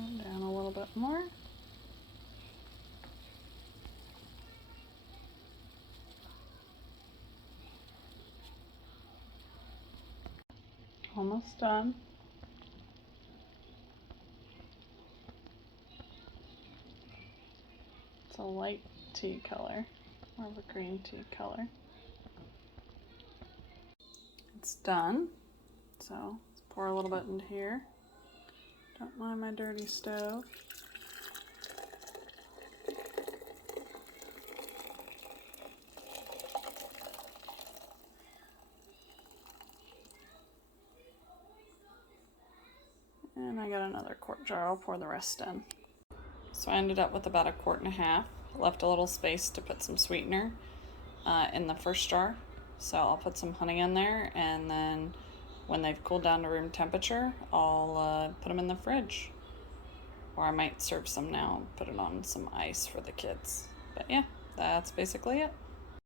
Down a little bit more. Almost done. It's a light tea color, more of a green tea color. It's done. So let's pour a little bit into here. Don't mind my dirty stove. And I got another quart jar, I'll pour the rest in. So I ended up with about 1.5 quarts. Left a little space to put some sweetener in the first jar. So I'll put some honey in there, and then when they've cooled down to room temperature, I'll put them in the fridge. Or I might serve some now, put it on some ice for the kids. But yeah, that's basically it.